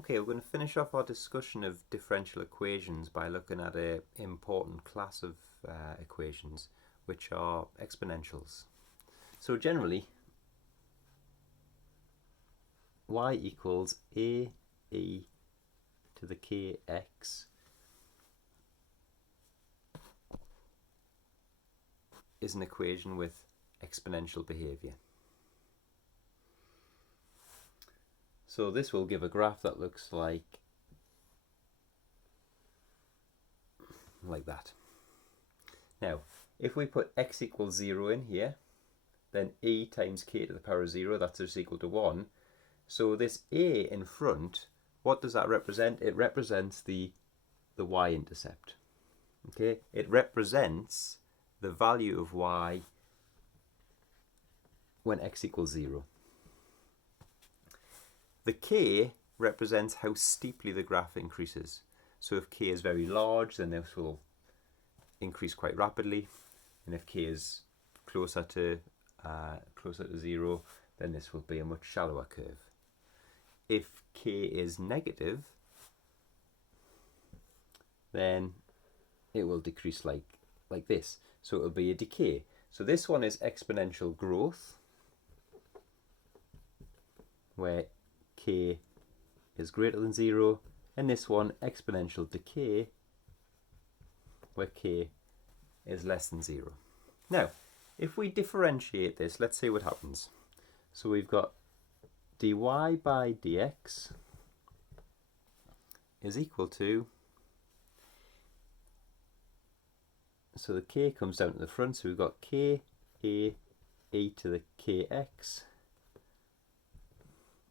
Okay, we're going to finish off our discussion of differential equations by looking at an important class of equations, which are exponentials. So generally, y equals a e to the kx is an equation with exponential behavior. So this will give a graph that looks like that. Now, if we put x equals 0 in here, then e times k to the power of 0, that's just equal to 1. So this a in front, what does that represent? It represents the y-intercept. Okay, it represents the value of y when x equals 0. The k represents how steeply the graph increases. So if k is very large, then this will increase quite rapidly, and if k is closer to 0, then this will be a much shallower curve. If k is negative, then it will decrease like this. So it will be a decay. So this one is exponential growth, where k is greater than 0, and this one exponential decay, where k is less than 0. Now, if we differentiate this, let's see what happens. So we've got dy by dx is equal to, so the k comes down to the front, so we've got k a e to the kx,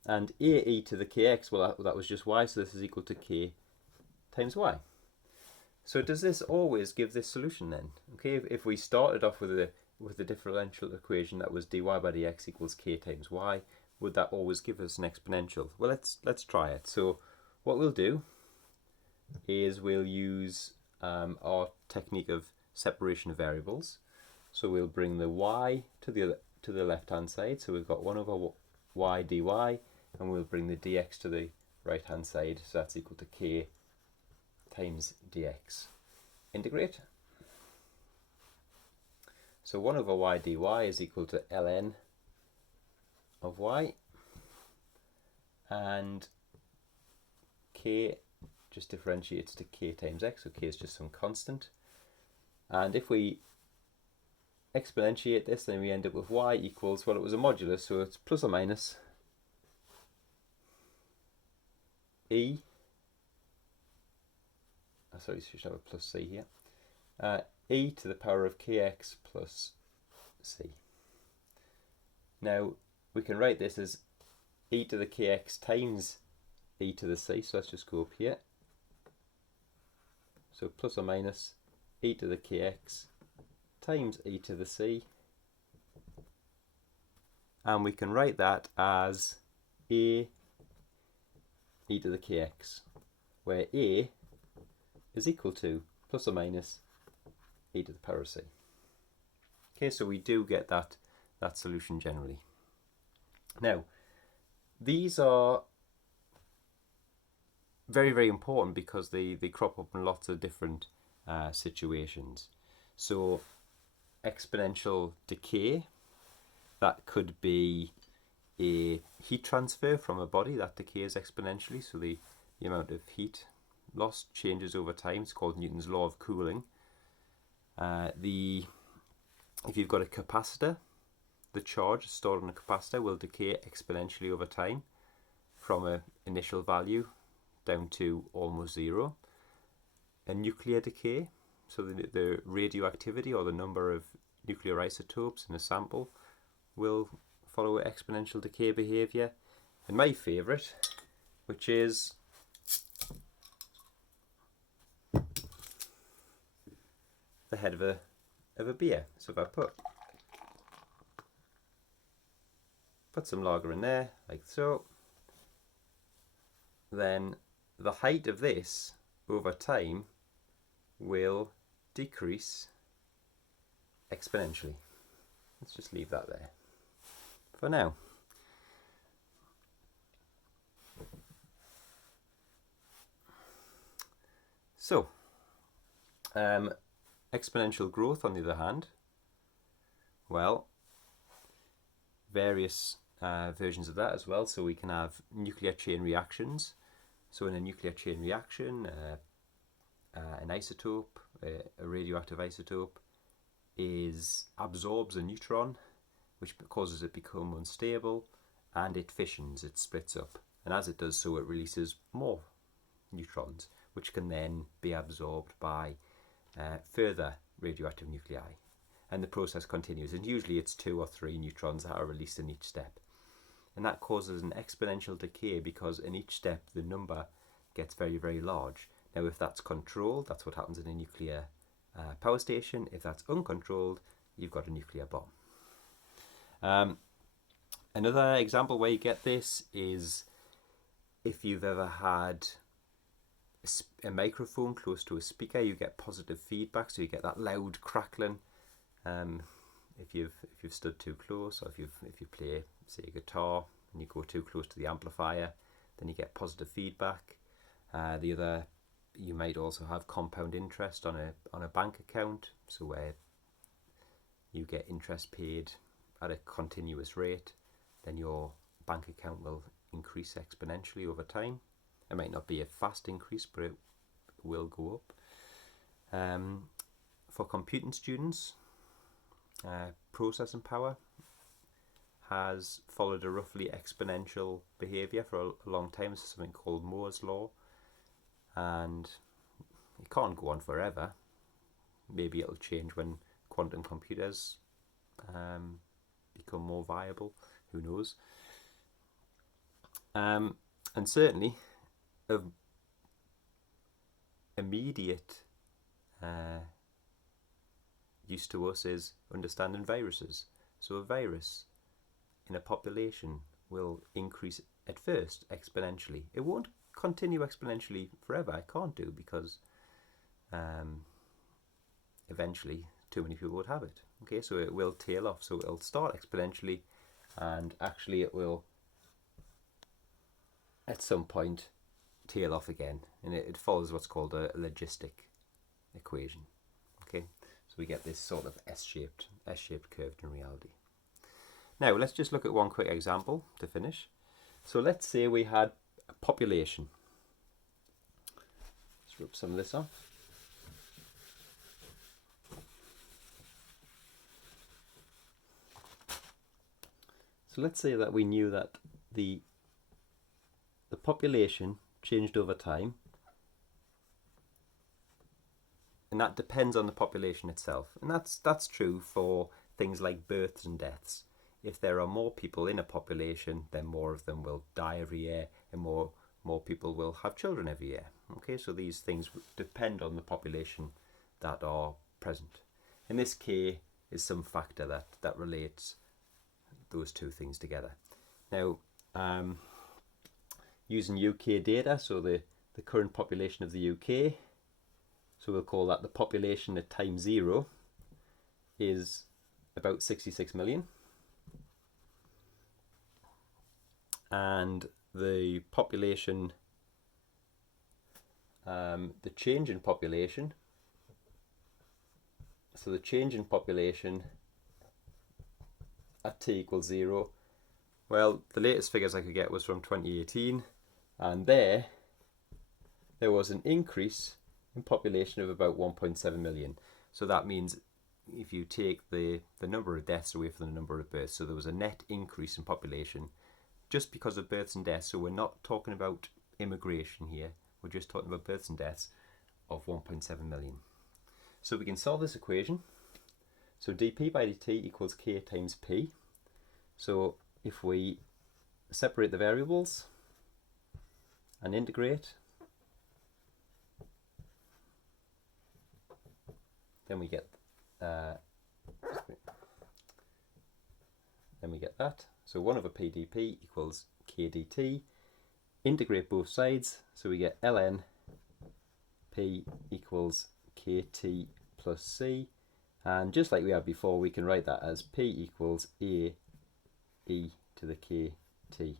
and a e to the kx, well that was just y, so this is equal to k times y. So does this always give this solution then? Okay, if we started off with the differential equation that was dy by dx equals k times y, would that always give us an exponential? Well, let's try it. So what we'll do is we'll use our technique of separation of variables. So we'll bring the y to the left hand side. So we've got 1 over y dy, and we'll bring the dx to the right hand side. So that's equal to k times dx. Integrate. So 1 over y dy is equal to ln of y, and k just differentiates to k times x, so k is just some constant. And if we exponentiate this, then we end up with y equals, well, it was a modulus, so it's plus or minus e, sorry, so we should have a plus c here, e to the power of kx plus c. Now, we can write this as e to the kx times e to the c, so let's just go up here. So plus or minus e to the kx times e to the c, and we can write that as a e to the kx, where a is equal to plus or minus e to the power of c. Okay, so we do get that solution generally. Now, these are very, very important because they crop up in lots of different situations. So exponential decay, that could be a heat transfer from a body that decays exponentially, so the amount of heat lost changes over time. It's called Newton's law of cooling. If you've got a capacitor, the charge stored on a capacitor will decay exponentially over time from an initial value down to almost 0. A nuclear decay, so the radioactivity or the number of nuclear isotopes in a sample will follow exponential decay behavior. And my favourite, which is the head of a beer. So if I put some lager in there, like so, then the height of this over time will decrease exponentially. Let's just leave that there for now. So, exponential growth, on the other hand, well, various versions of that as well. So we can have nuclear chain reactions. So in a nuclear chain reaction, an isotope, a radioactive isotope, absorbs a neutron, which causes it to become unstable, and it fissions, it splits up. And as it does so, it releases more neutrons, which can then be absorbed by further radioactive nuclei. And the process continues, and usually it's 2 or 3 neutrons that are released in each step. And that causes an exponential decay, because in each step the number gets very, very large. Now if that's controlled, that's what happens in a nuclear power station. If that's uncontrolled, you've got a nuclear bomb. Another example where you get this is if you've ever had a microphone close to a speaker, you get positive feedback, so you get that loud crackling. If you've stood too close, or if you play, say, a guitar and you go too close to the amplifier, then you get positive feedback. You might also have compound interest on a bank account, so where you get interest paid at a continuous rate, then your bank account will increase exponentially over time. It might not be a fast increase, but it will go up. For computing students, processing power has followed a roughly exponential behaviour for a long time. This is something called Moore's law, and it can't go on forever. Maybe it'll change when quantum computers become more viable, who knows. And certainly of immediate use to us is understanding viruses. So a virus in a population will increase at first exponentially. It won't continue exponentially forever. It can't do, because eventually too many people would have it. Okay, so it will tail off. So it'll start exponentially, and actually it will at some point tail off again, and it follows what's called a logistic equation. Okay, so we get this sort of S-shaped curve in reality. Now let's just look at one quick example to finish. So let's say we had a population. Let's rip some of this off. So let's say that we knew that the population changed over time, and that depends on the population itself. And that's true for things like births and deaths. If there are more people in a population, then more of them will die every year, and more people will have children every year. Okay, so these things depend on the population that are present. And this K is some factor that relates those two things together. Now, using UK data, so the current population of the UK, so we'll call that the population at time 0 is about 66 million. And the population, the change in population, so the change in population at t equals 0, well, the latest figures I could get was from 2018, and there was an increase in population of about 1.7 million. So that means if you take the number of deaths away from the number of births, so there was a net increase in population just because of births and deaths. So we're not talking about immigration here, we're just talking about births and deaths of 1.7 million. So we can solve this equation. So dp by dt equals k times p. So if we separate the variables and integrate, then we get that. So 1 over p dp equals k dt. Integrate both sides, so we get ln p equals kt plus c. And just like we had before, we can write that as p equals a e to the kt.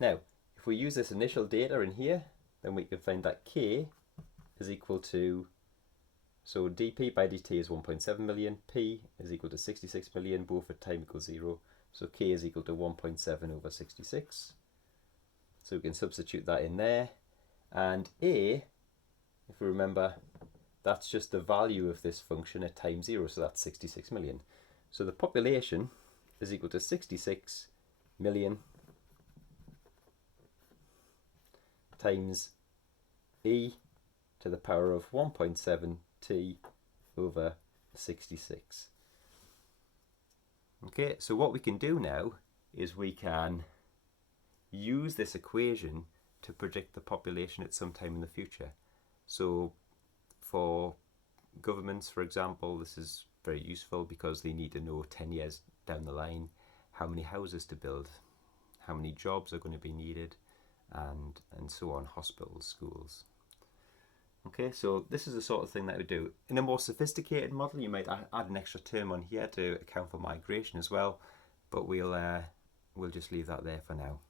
Now, if we use this initial data in here, then we can find that k is equal to, so dp by dt is 1.7 million, p is equal to 66 million, both at time equals 0. So k is equal to 1.7 over 66. So we can substitute that in there. And a, if we remember, that's just the value of this function at time 0, so that's 66 million. So the population is equal to 66 million times e to the power of 1.7 t over 66. Okay, so what we can do now is we can use this equation to predict the population at some time in the future. So for governments, for example, this is very useful because they need to know 10 years down the line how many houses to build, how many jobs are going to be needed, and so on, hospitals, schools. Okay, so this is the sort of thing that we do. In a more sophisticated model, you might add an extra term on here to account for migration as well, but we'll just leave that there for now.